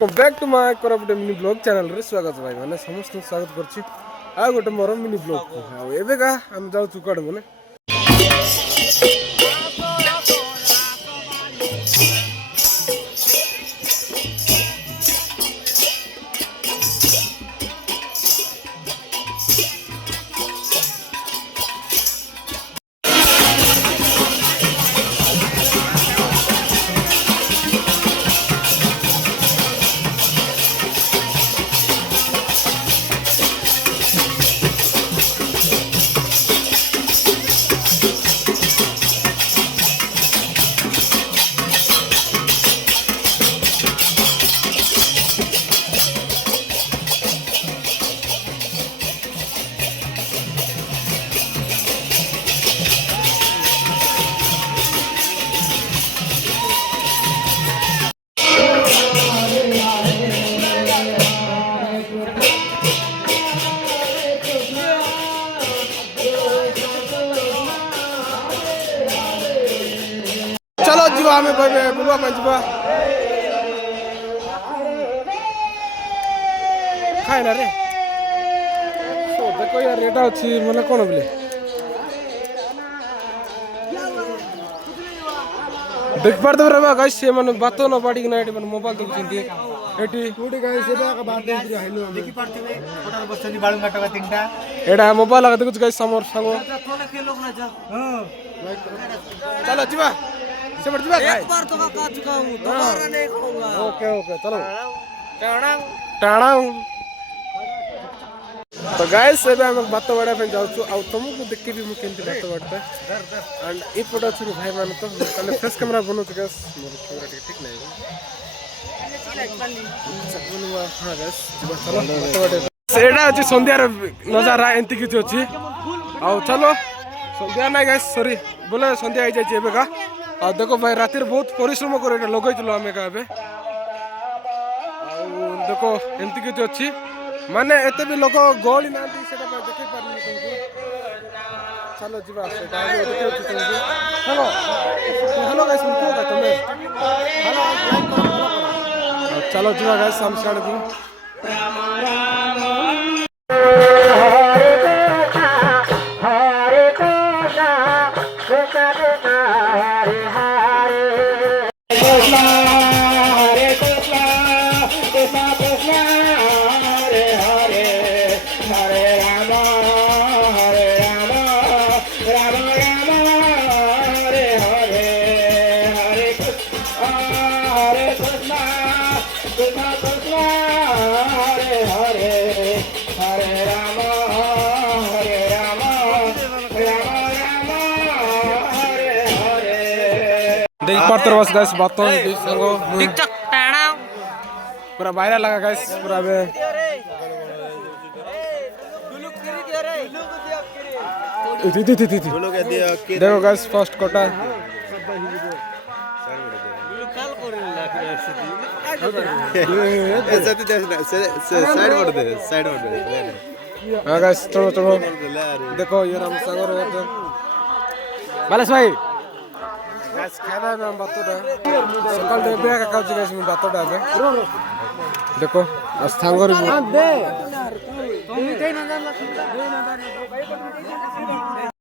back to my Koraput mini blog channel रे स्वागत भाई मैंने समस्त स्वागत करछि आ गोटे मोर मिनी ब्लॉग को आ एबे का हम जाउ चुकाड मने चलो जीवा हमें भाई बुलवा में जीवा खाए ना रे सो देखो यार रेटा अच्छी माने कौन बोले देख पार दो रे गाइस ये माने बातो न बाडी ना एटी माने मोबाइल देखछिंती एटी कोडी गाइस एटा का बात देखि हाइलो देखि पारथिबे कोटार बसनी बाळुंगा टका तीनटा एटा मोबाइल लगा देखछ गाइस समोर संगो थोने के लोग ना जा हां चलो जीवा से बढ़ जीवा एक बार तो खा चुका हूं दोबारा नहीं खाऊंगा ओके ओके चलो टाणा टाणा तो गाइस एबे हम बात बड़ा पे जाउ छु आ तुमको देख के भी मु केंति बात बड़ता एंड ए फोटो छु भाई मान तो कने फ्रेश कैमरा बनो तो गाइस मोर कैमरा ठीक नहीं हां गाइस चलो बात बड़ा एडा अछि संध्यार नजारा एंति किछ अछि आ चलो संध्या ना गाइस सॉरी बोले संध्या आई जाय एबे का आ देखो भाई रातिर बहुत परिश्रम करे लगैतलो हमें का एबे आ देखो एंति किछ अछि माने एते भी लोग गोली ना दी सेटा देखे पारनी तुमको चलो जीवा सेटा देखे तुमको चलो हेलो गाइस सुनतो का तुम हेलो लाइक करो चलो जीवा गाइस हम स्टार्ट करूं देख पारते बस गाइस बातों संगो टिकटॉक टाणा पूरा वायरल लगा गाइस पूरा बे देखो गाइस फर्स्ट कोटा हां गाइस चलो चलो देखो ये राम सागर बालेश भाई गाइस खाना में बातोडा सकाल दे बे का काज गाइस में बातोडा बे देखो अस्थांगर दे तुम कहीं ना जान